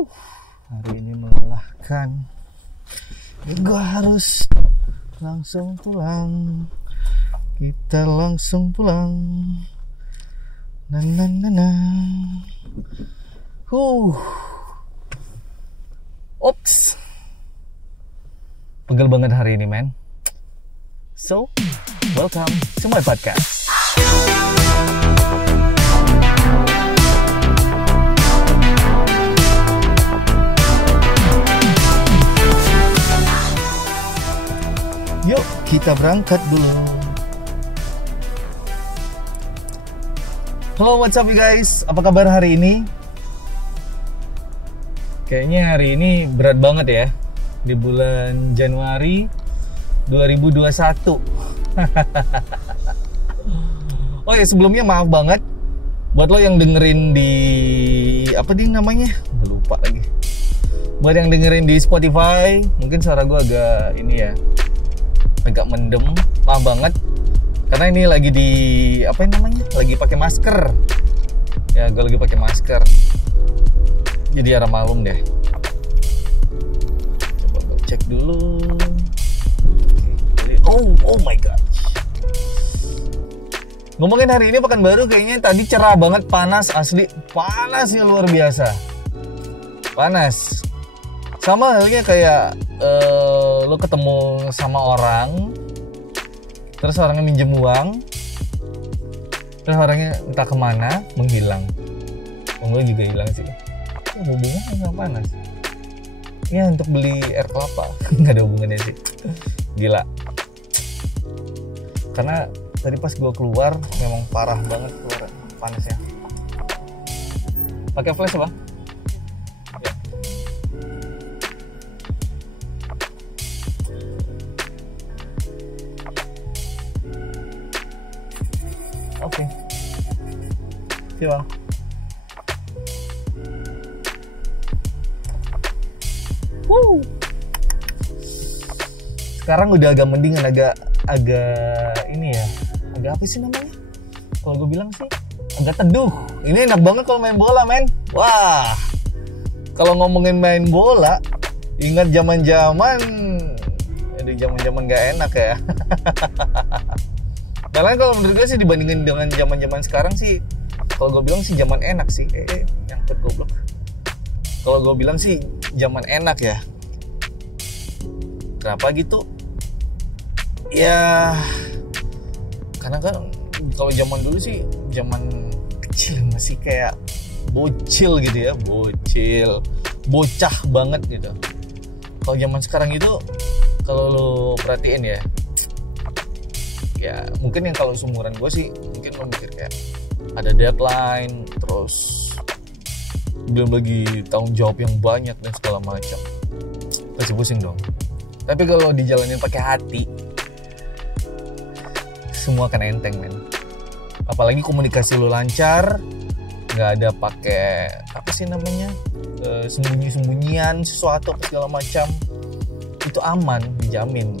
Hari ini melelahkan. Gue harus langsung pulang. Kita langsung pulang. Ops. Pegel banget hari ini, man. So, welcome to my podcast. Yuk, kita berangkat dulu. Halo, what's up you guys? Apa kabar hari ini? Kayaknya hari ini berat banget ya. Di bulan Januari 2021. Oh ya, sebelumnya maaf banget buat lo yang dengerin di apa nih namanya? Lupa lagi. Buat yang dengerin di Spotify, mungkin suara gue agak ini ya, agak mendem. Maaf banget karena ini lagi di apa namanya? Lagi pakai masker. Ya, gue lagi pakai masker. Jadi arah malum deh. Coba gue cek dulu. Oh my god. Ngomongin hari ini Pekanbaru, kayaknya tadi cerah banget, panas asli, panasnya luar biasa. Panas. Sama halnya kayak lo ketemu sama orang, terus orangnya minjem uang, terus orangnya entah kemana menghilang. Gue juga hilang sih. Hubungannya sama panas. Ya untuk beli air kelapa nggak ada hubungannya sih. Gila. Karena tadi pas gue keluar memang parah banget keluar panasnya. Pakai flash apa? Ya. Oke. Siap. Sekarang udah agak mendingan, agak ini ya, agak apa sih namanya? Kalau gue bilang sih agak teduh. Ini enak banget kalau main bola, men. Wah, kalau ngomongin main bola, ingat zaman-zaman gak enak ya. Karena kalau menurut gue sih dibandingin dengan zaman-zaman sekarang sih, kalau gue bilang sih zaman enak sih. Nyangkut goblok. Kalau gue bilang sih zaman enak ya. Kenapa gitu? Ya, karena kan kalau zaman dulu sih zaman kecil masih kayak bocil gitu ya, bocah banget gitu. Kalau zaman sekarang itu, kalau lo perhatiin ya mungkin yang kalau seumuran gue sih mungkin lo mikir kayak ada deadline, terus belum lagi tanggung jawab yang banyak dan segala macam. Pasti pusing dong. Tapi kalau dijalanin pakai hati, semua akan enteng, men. Apalagi komunikasi lo lancar, nggak ada pakai apa sih namanya, sembunyi-sembunyian sesuatu apa segala macam, itu aman, dijamin.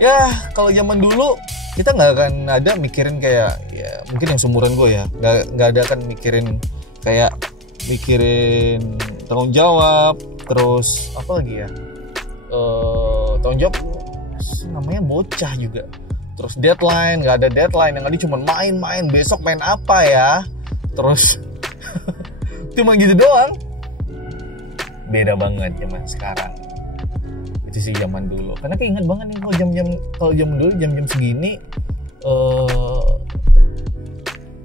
Ya kalau zaman dulu kita nggak akan ada mikirin kayak, ya mungkin yang seumuran gue ya, nggak ada kan mikirin tanggung jawab, terus apa lagi ya, tanggung jawab namanya bocah juga, terus deadline, nggak ada deadline, yang ada cuma main besok main apa ya, terus cuma gitu doang. Beda banget zaman sekarang. Itu sih zaman dulu, karena keinget banget nih kalau zaman dulu jam-jam segini,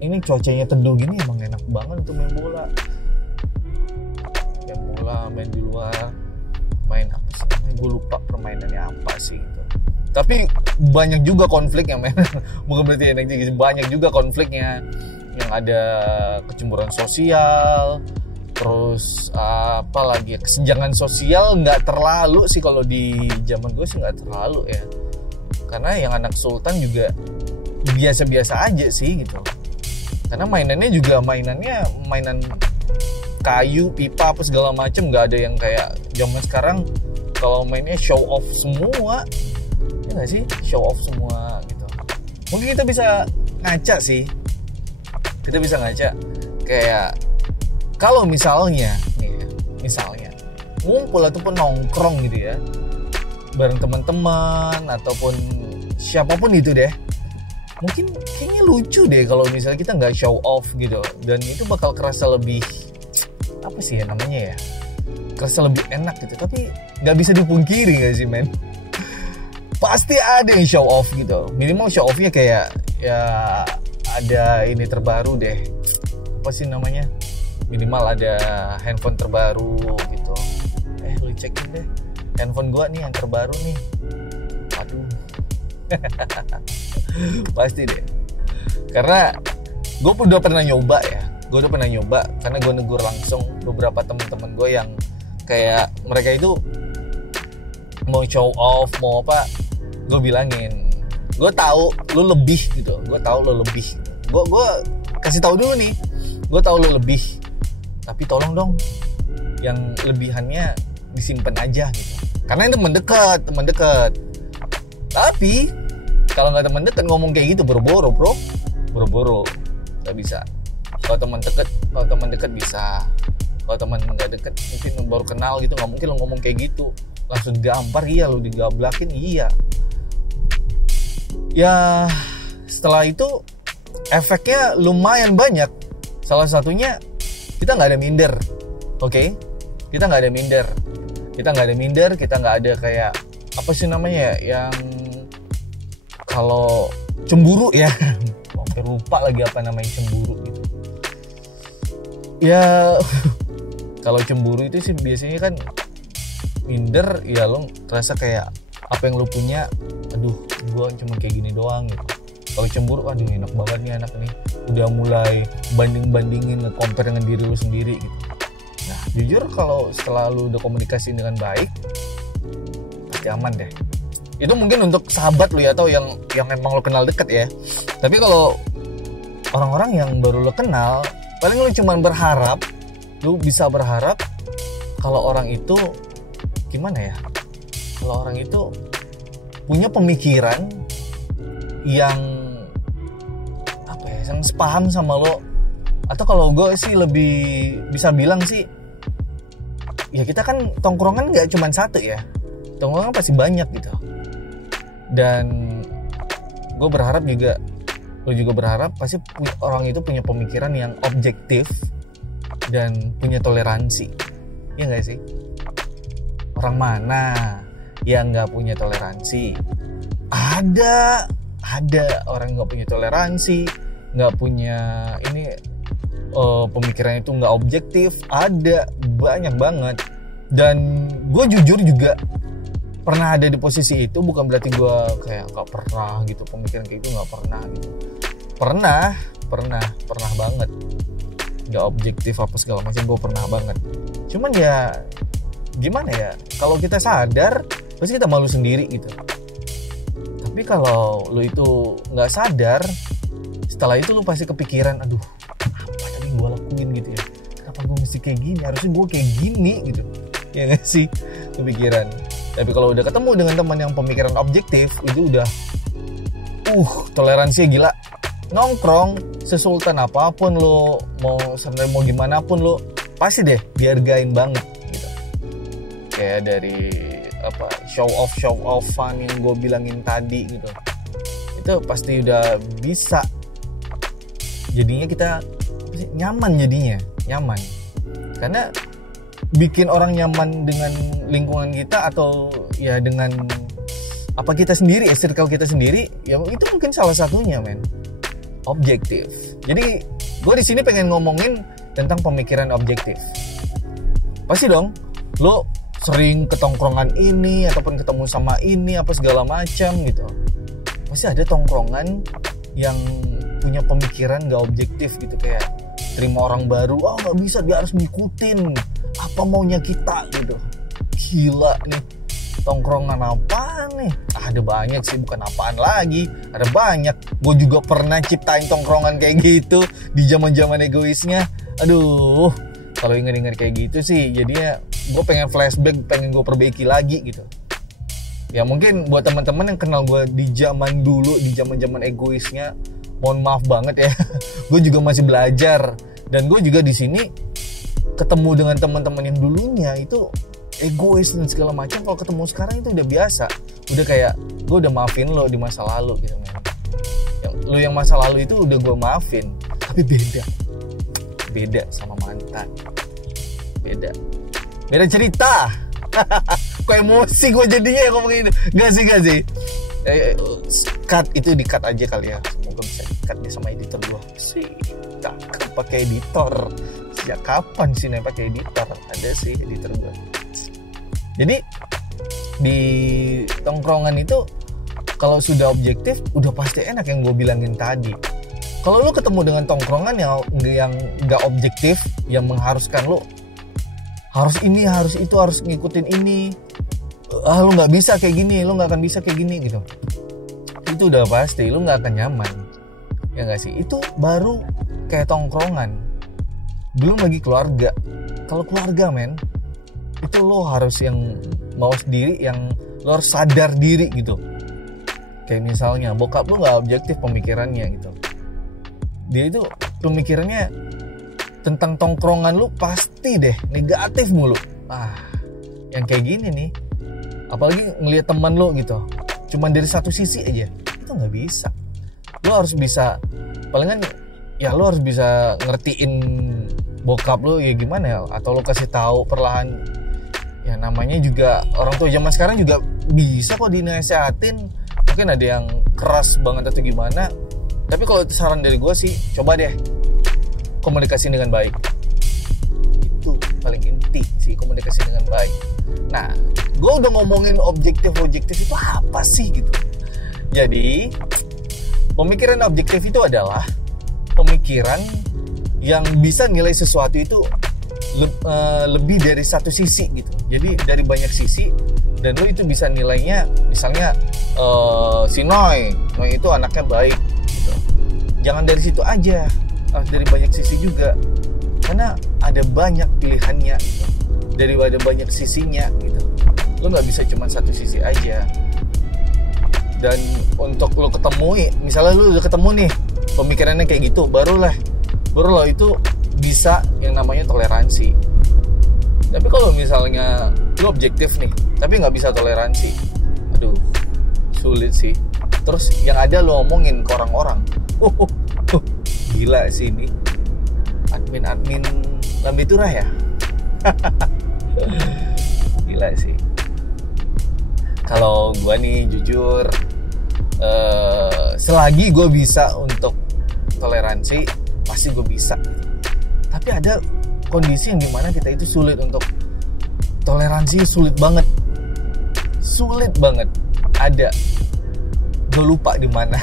ini cuacanya teduh gini emang enak banget untuk main bola, main di luar, main apa sih namanya, gue lupa permainannya apa sih itu. Tapi banyak juga konfliknya, men. Bukan berarti enak, banyak juga konfliknya, yang ada kecemburuan sosial, terus apa lagi, kesenjangan sosial nggak terlalu sih kalau di zaman gue sih, nggak terlalu ya, karena yang anak sultan juga biasa-biasa aja sih gitu. Karena mainannya mainan kayu, pipa apa segala macem, nggak ada yang kayak zaman sekarang. Kalau mainnya show off semua, ya nggak sih, show off semua gitu. Mungkin kita bisa ngaca sih, kayak kalau misalnya nih, misalnya ngumpul ataupun nongkrong gitu ya bareng teman-teman ataupun siapapun itu deh, mungkin kayaknya lucu deh kalau misalnya kita nggak show off gitu, dan itu bakal kerasa lebih apa sih ya namanya ya, kerasa lebih enak gitu. Tapi nggak bisa dipungkiri nggak sih men, pasti ada yang show off gitu. Minimal show offnya kayak ya ada ini terbaru deh, apa sih namanya, minimal ada handphone terbaru gitu. Lu cekin deh handphone gua nih yang terbaru nih, aduh. Pasti deh, karena gue udah pernah nyoba ya, karena gue negur langsung beberapa teman-teman gue yang kayak mereka itu mau show off mau apa, gue bilangin, gue tahu lu lebih gitu, gue kasih tahu dulu nih, gue tahu lu lebih, tapi tolong dong yang lebihannya disimpan aja gitu, karena itu teman dekat. Tapi kalau nggak teman dekat ngomong kayak gitu boro-boro nggak bisa. Kalau teman dekat bisa, kalau teman nggak dekat mungkin baru kenal gitu, nggak mungkin lo ngomong kayak gitu langsung gampar. Iya, lo digablakin, iya ya. Setelah itu efeknya lumayan banyak. Salah satunya kita nggak ada minder, oke? Kita nggak ada minder, kita nggak ada kayak apa sih namanya ya, yang kalau cemburu ya, sampai lupa lagi apa namanya cemburu gitu ya. Kalau cemburu itu sih biasanya kan minder ya, lo terasa kayak apa yang lo punya, aduh gue cuma kayak gini doang gitu. Kalau cemburu, aduh enak banget nih anak nih, udah mulai bandingin, nge-compare dengan diri lo sendiri gitu. Nah jujur kalau setelah lo udah komunikasi dengan baik, pasti aman deh. Itu mungkin untuk sahabat lu ya, atau yang memang lo kenal deket ya. Tapi kalau orang-orang yang baru lo kenal, paling lo cuman bisa berharap kalau orang itu gimana ya, kalau orang itu punya pemikiran yang apa ya, yang sepaham sama lo. Atau kalau gue sih lebih bisa bilang sih, ya kita kan tongkrongan nggak cuma satu ya, tongkrongan pasti banyak gitu. Dan gue berharap juga, lo juga berharap pasti orang itu punya pemikiran yang objektif dan punya toleransi, ya nggak sih? Orang mana yang nggak punya toleransi? Ada orang nggak punya toleransi, nggak punya ini, pemikirannya itu nggak objektif, ada banyak banget. Dan gue jujur juga pernah ada di posisi itu, bukan berarti gue kayak nggak pernah gitu, pemikiran kayak itu nggak pernah gitu. Pernah banget, nggak objektif apa segala macam, gue pernah banget. Cuman ya gimana ya, kalau kita sadar pasti kita malu sendiri gitu. Tapi kalau lo itu nggak sadar, setelah itu lo pasti kepikiran, aduh apa tadi gue lakuin gitu ya, kenapa gue mesti kayak gini, harusnya gue kayak gini gitu, ya nggak sih, kepikiran. Tapi kalau udah ketemu dengan teman yang pemikiran objektif, itu udah toleransinya gila. Nongkrong sesultan apapun lo, mau sebenarnya mau gimana pun lo, pasti deh dihargain banget gitu. Kayak dari apa, show off fun yang gue bilangin tadi gitu, itu pasti udah bisa. Jadinya kita nyaman, karena bikin orang nyaman dengan lingkungan kita, atau ya dengan apa kita sendiri, circle kita sendiri, ya itu mungkin salah satunya men, objektif. Jadi gue di sini pengen ngomongin tentang pemikiran objektif. Pasti dong lo sering ketongkrongan ini ataupun ketemu sama ini apa segala macam gitu, pasti ada tongkrongan yang punya pemikiran gak objektif gitu, kayak terima orang baru, nggak bisa, dia harus ngikutin apa maunya kita gitu. Gila nih, tongkrongan apaan nih? Ada banyak sih, bukan apaan lagi, ada banyak. Gue juga pernah ciptain tongkrongan kayak gitu di zaman egoisnya. Aduh, kalau inget kayak gitu sih jadinya gue pengen flashback, pengen gue perbaiki lagi gitu. Ya mungkin buat teman-teman yang kenal gue di zaman dulu, di zaman egoisnya, mohon maaf banget ya. Gue juga masih belajar, dan gue juga di sini ketemu dengan teman-teman yang dulunya itu egois dan segala macam, kalau ketemu sekarang itu udah biasa, udah kayak gue udah maafin lo di masa lalu gitu men. Lo yang masa lalu itu udah gue maafin, tapi beda sama mantan, beda cerita. Kok emosi gue jadinya ya ngomong ini. Gak sih cut itu, di cut aja kali ya, semoga bisa di cut nih sama editor gue sih. Cakep pakai editor, sejak kapan sih nih pakai editor? Ada sih editor gue. Jadi di tongkrongan itu kalau sudah objektif udah pasti enak, yang gue bilangin tadi. Kalau lu ketemu dengan tongkrongan yang nggak objektif, yang mengharuskan lu harus ini, harus itu, harus ngikutin ini, lu nggak bisa kayak gini, lu nggak akan bisa kayak gini gitu, itu udah pasti lu nggak akan nyaman, ya nggak sih? Itu baru kayak tongkrongan. Belum lagi keluarga. Kalau keluarga men, itu lo harus yang mawas diri, yang lo harus sadar diri gitu. Kayak misalnya bokap lo nggak objektif pemikirannya gitu, dia itu pemikirannya tentang tongkrongan lo pasti deh negatif mulu. Yang kayak gini nih, apalagi ngelihat teman lo gitu cuman dari satu sisi aja, itu nggak bisa. Lo harus bisa, palingan ya lo harus bisa ngertiin bokap lo ya gimana ya, atau lo kasih tahu perlahan. Ya namanya juga orang tua zaman sekarang juga bisa kok dinasehatin. Mungkin ada yang keras banget atau gimana, tapi kalau saran dari gue sih, coba deh komunikasi dengan baik. Itu paling inti sih, komunikasi dengan baik. Nah, gue udah ngomongin objektif itu apa sih gitu. Jadi pemikiran objektif itu adalah pemikiran yang bisa nilai sesuatu itu lebih dari satu sisi gitu. Jadi dari banyak sisi, dan lo itu bisa nilainya, misalnya si Noy itu anaknya baik gitu. Jangan dari situ aja, harus dari banyak sisi juga, karena ada banyak pilihannya gitu. Dari ada banyak sisinya gitu, lo nggak bisa cuma satu sisi aja. Dan untuk lo ketemu, misalnya lo udah ketemu nih pemikirannya kayak gitu, baru lo itu bisa yang namanya toleransi. Tapi kalau misalnya lo objektif nih tapi nggak bisa toleransi, aduh sulit sih. Terus yang ada lo omongin ke orang-orang, gila sih ini admin Lambe Turah ya. Gila sih. Kalau gue nih jujur, selagi gue bisa untuk toleransi, pasti gue bisa. Tapi ada kondisi yang dimana kita itu sulit untuk toleransi, sulit banget ada. Gue lupa di mana.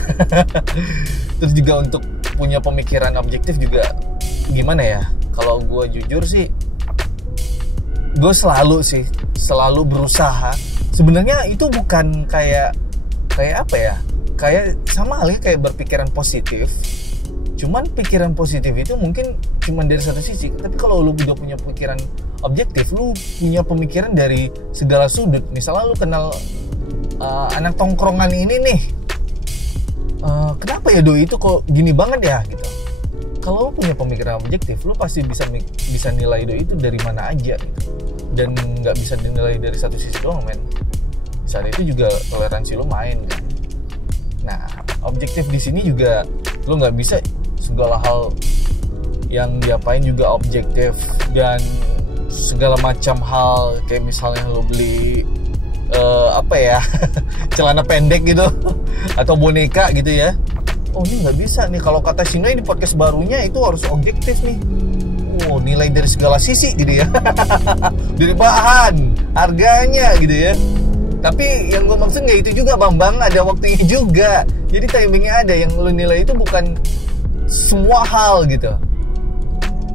Terus juga untuk punya pemikiran objektif juga gimana ya? Kalau gue jujur sih, gue selalu berusaha. Sebenarnya itu bukan kayak apa ya? Kayak sama halnya kayak berpikiran positif. Cuman pikiran positif itu mungkin cuma dari satu sisi. Tapi kalau lu udah punya pikiran objektif, lu punya pemikiran dari segala sudut. Misalnya lu kenal anak tongkrongan ini nih, kenapa ya doi itu kok gini banget ya gitu. Kalau lu punya pemikiran objektif, lu pasti bisa nilai doi itu dari mana aja gitu. Dan nggak bisa dinilai dari satu sisi doang men. Saat itu juga toleransi lu main kan. Nah, objektif di sini juga lu nggak bisa segala hal yang diapain juga objektif, dan segala macam hal kayak misalnya lu beli celana pendek gitu atau boneka gitu ya. Oh ini nggak bisa nih, kalau kata Shino di podcast barunya itu harus objektif nih. Oh nilai dari segala sisi gitu ya. Dari bahan, harganya gitu ya. Tapi yang gue maksud nggak itu juga Bambang, ada waktunya juga. Jadi timingnya ada, yang lu nilai itu bukan semua hal gitu.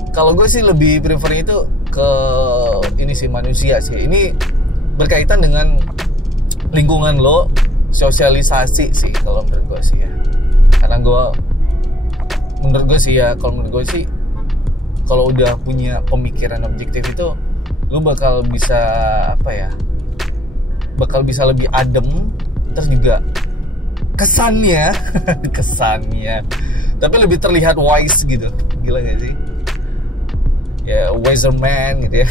Kalau gue sih lebih prefernya itu ke ini sih, manusia sih. Ini berkaitan dengan lingkungan lo, sosialisasi sih kalau menurut gue sih ya. Karena menurut gue sih kalau udah punya pemikiran objektif itu, lo bakal bisa lebih adem. Terus juga kesannya tapi lebih terlihat wise gitu. Gila gak sih? ya wiser man gitu ya.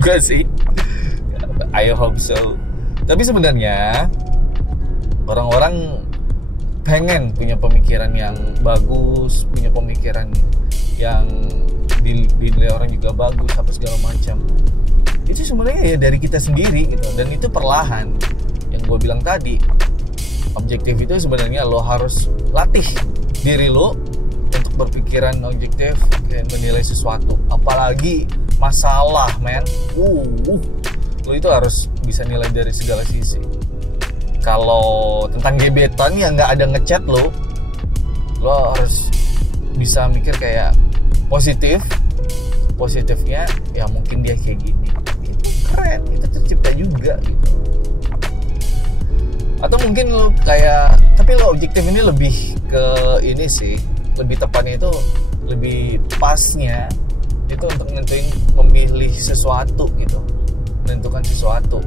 Gue sih I hope so. Tapi sebenarnya orang-orang pengen punya pemikiran yang bagus, punya pemikiran yang dinilai orang juga bagus, apa segala macam. Itu sebenarnya ya dari kita sendiri gitu. Dan itu perlahan. Yang gue bilang tadi, objektif itu sebenarnya lo harus latih diri lo untuk berpikiran objektif, kayak menilai sesuatu. Apalagi masalah, men. Lo itu harus bisa nilai dari segala sisi. Kalau tentang gebetan yang nggak ada ngechat lo harus bisa mikir kayak positifnya ya mungkin dia kayak gini, itu keren, itu tercipta juga gitu. Atau mungkin lo kayak, tapi lo objektif ini lebih ke ini sih, lebih tepatnya itu lebih pasnya itu untuk nentuin memilih sesuatu gitu, menentukan sesuatu.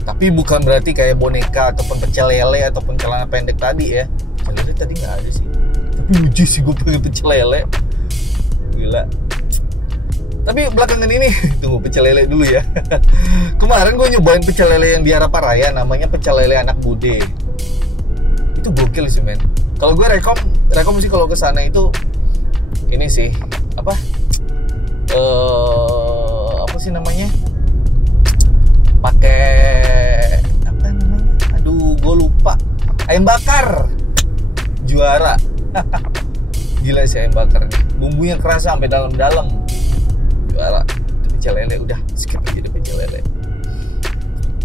Tapi bukan berarti kayak boneka ataupun pecel lele ataupun celana pendek tadi ya. Pecel lele tadi nggak ada sih, tapi lucu sih gue pengen pecel lele, gila. Tapi belakangan ini tunggu pecel lele dulu ya. Kemarin gue nyobain pecel lele yang di Haraparaya, namanya pecel lele anak bude. Itu gokil sih men. Kalau gue rekom sih kalau ke sana itu ini sih apa sih namanya, pakai apa namanya, aduh gue lupa, ayam bakar juara. Gila sih ayam bakar nih, bumbunya kerasa sampai dalam-dalam, juara. Itu pecel lele, udah skip aja deh pecel lele.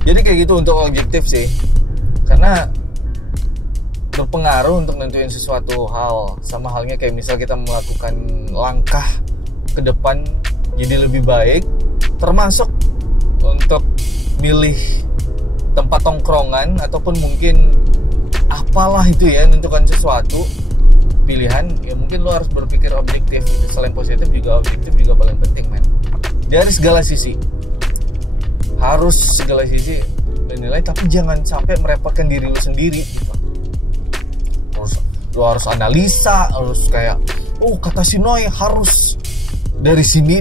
Jadi kayak gitu untuk objektif sih, karena berpengaruh untuk nentuin sesuatu hal. Sama halnya kayak misal kita melakukan langkah ke depan jadi lebih baik, termasuk untuk milih tempat tongkrongan ataupun mungkin apalah itu ya, menentukan sesuatu pilihan, ya mungkin lo harus berpikir objektif gitu. Selain positif juga objektif juga paling penting men. Dari segala sisi harus segala sisi dinilai, tapi jangan sampai merepotkan diri lo sendiri gitu. Lo harus analisa, harus kayak kata si Noy harus dari sini.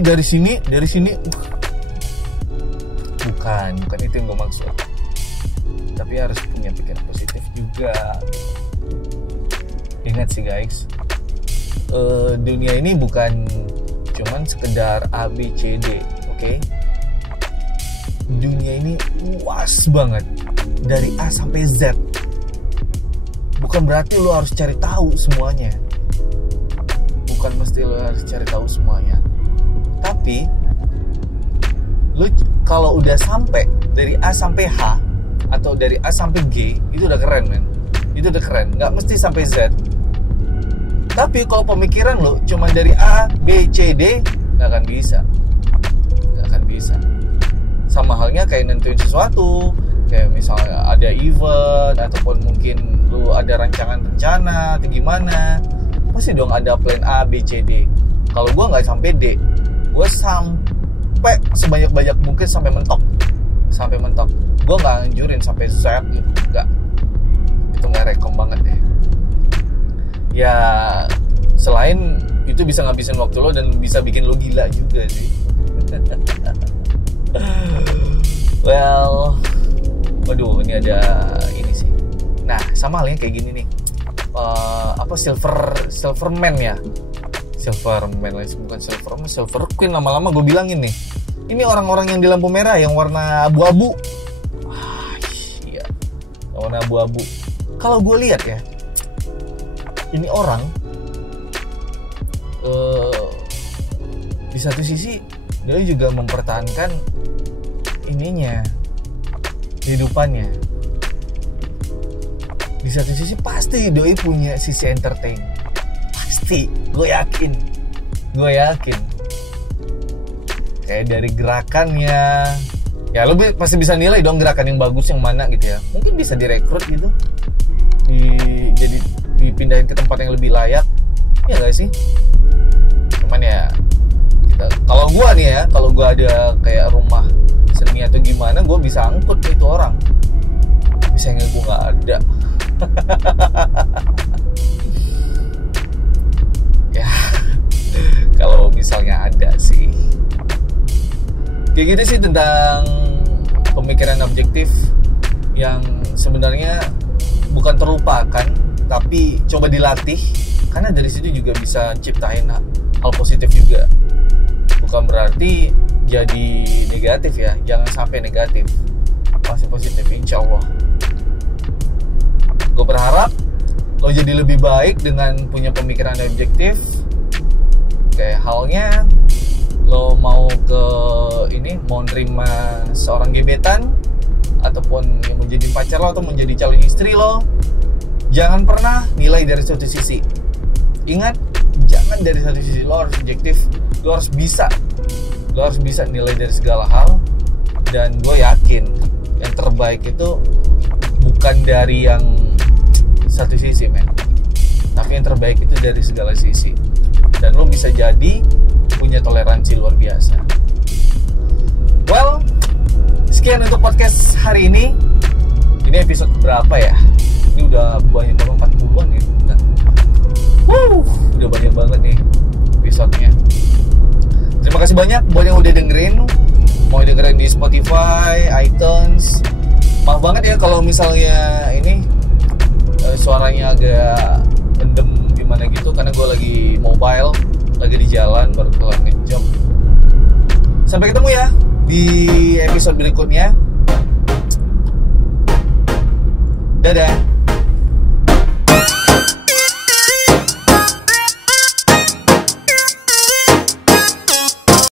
Bukan itu yang gue maksud. Tapi harus punya pikiran positif juga. Ingat sih guys, dunia ini bukan cuman sekedar A, B, C, D, oke? Dunia ini luas banget, dari A sampai Z. Bukan berarti lo harus cari tahu semuanya. Bukan mesti lo harus cari tahu semuanya. Tapi lo kalau udah sampai dari A sampai H atau dari A sampai G, itu udah keren men. Itu udah keren, nggak mesti sampai Z. Tapi kalau pemikiran lo cuma dari A, B, C, D, nggak akan bisa. Sama halnya kayak nentuin sesuatu, kayak misalnya ada event ataupun mungkin lo ada rancangan rencana atau gimana, pasti dong ada plan A, B, C, D. Kalau gue nggak sampai D, gue sampai sebanyak-banyak mungkin sampai mentok. Gue nggak anjurin sampai Z gitu, nggak. Itu nggak rekom banget deh. Ya selain itu bisa ngabisin waktu lo dan bisa bikin lo gila juga sih. Well, waduh ini ada ini sih. Nah sama halnya kayak gini nih, Silverman ya, Silverman lagi, bukan Silverman, Silver Queen lama-lama gue bilangin nih. Ini orang-orang yang di lampu merah yang warna abu-abu. Iya, warna abu-abu. Kalau gue lihat ya, ini orang di satu sisi dia juga mempertahankan ininya, kehidupannya. Di satu sisi pasti doi punya sisi entertain, pasti, gue yakin. Kayak dari gerakannya, ya lo pasti bisa nilai dong gerakan yang bagus yang mana gitu ya. Mungkin bisa direkrut gitu, jadi dipindahin ke tempat yang lebih layak, ya nggak sih? Cuman ya kalau gue nih ya, kalau gue ada kayak rumah seni atau gimana, gue bisa angkut itu orang. Misalnya gue nggak ada. Ya kalau misalnya ada sih. Kayak gitu sih tentang pemikiran objektif yang sebenarnya bukan terlupakan, tapi coba dilatih, karena dari situ juga bisa ciptain hal positif juga. Bukan berarti jadi negatif ya, jangan sampai negatif, masih positif insya Allah. Gue berharap lo jadi lebih baik dengan punya pemikiran objektif. Kayak halnya lo mau mau nerima seorang gebetan ataupun yang menjadi pacar lo atau menjadi calon istri lo, jangan pernah nilai dari satu sisi. Ingat, jangan dari satu sisi. Lo harus objektif, lo harus bisa nilai dari segala hal. Dan gue yakin yang terbaik itu bukan dari yang satu sisi, men, tapi yang terbaik itu dari segala sisi. Dan lo bisa jadi punya toleransi luar biasa. Well, sekian untuk podcast hari ini. Ini episode berapa ya? Ini udah banyak banget, 40-an ya. Udah banyak banget nih episodenya. Terima kasih banyak buat yang udah dengerin. Mau dengerin di Spotify, iTunes. Maaf banget ya kalau misalnya ini suaranya agak mendem gimana gitu, karena gue lagi mobile, lagi di jalan, baru kelar ngejob. Sampai ketemu ya di episode berikutnya. Dadah.